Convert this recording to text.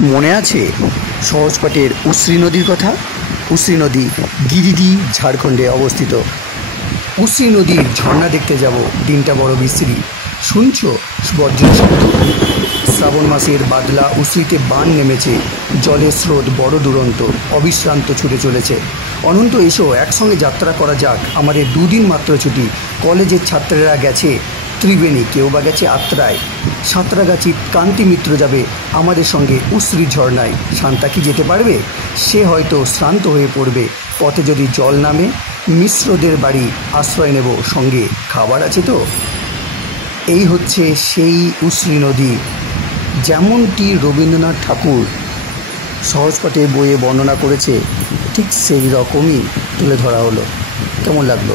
মনে আছে সহজপাঠের উশ্রী নদীর কথা? উশ্রী নদী গিরিডি, ঝাড়খণ্ডে অবস্থিত। উশ্রী নদীর ঝর্ণা দেখতে যাব, দিনটা বড় বিশ্রী। শুনছ বজ্রের শব্দ? শ্রাবণ মাসের বাদলা উশ্রীতে বান নেমেছে, জলের স্রোত বড় দুরন্ত, অবিশ্রান্ত ছুটে চলেছে। অনন্ত এসো, একসঙ্গে যাত্রা করা যাক। আমাদের দুদিন মাত্র ছুটি। কলেজের ছাত্রেরা গেছে ত্রিবেণী, কেউ বা গেছে আত্রায়। সাঁতরাগাছি কান্তি মিত্র যাবে আমাদের সঙ্গে উশ্রী ঝর্ণায়। শান্তা কি যেতে পারবে? সে হয়তো শ্রান্ত হয়ে পড়বে। পথে যদি জল নামে, মিশ্রদের বাড়ি আশ্রয় নেব, সঙ্গে খাবার আছে তো? এই হচ্ছে সেই উশ্রী নদী, যেমনটি রবীন্দ্রনাথ ঠাকুর সহজপাঠে বইয়ে বর্ণনা করেছে, ঠিক সেই রকমই তুলে ধরা হলো। কেমন লাগলো?